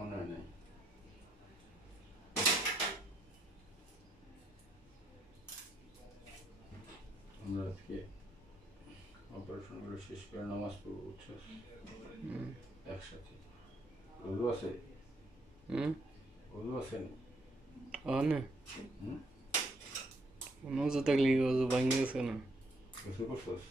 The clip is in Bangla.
মনে হয় নাই। আমরা আজকে অপারেশনগুলো শেষ করে নামাজ পড়বো, বুঝছো? একসাথে ওজু আছে, ওজু আছে না ওজু থাকলে ওজু ভাঙে গেছে না। গোসল করছস?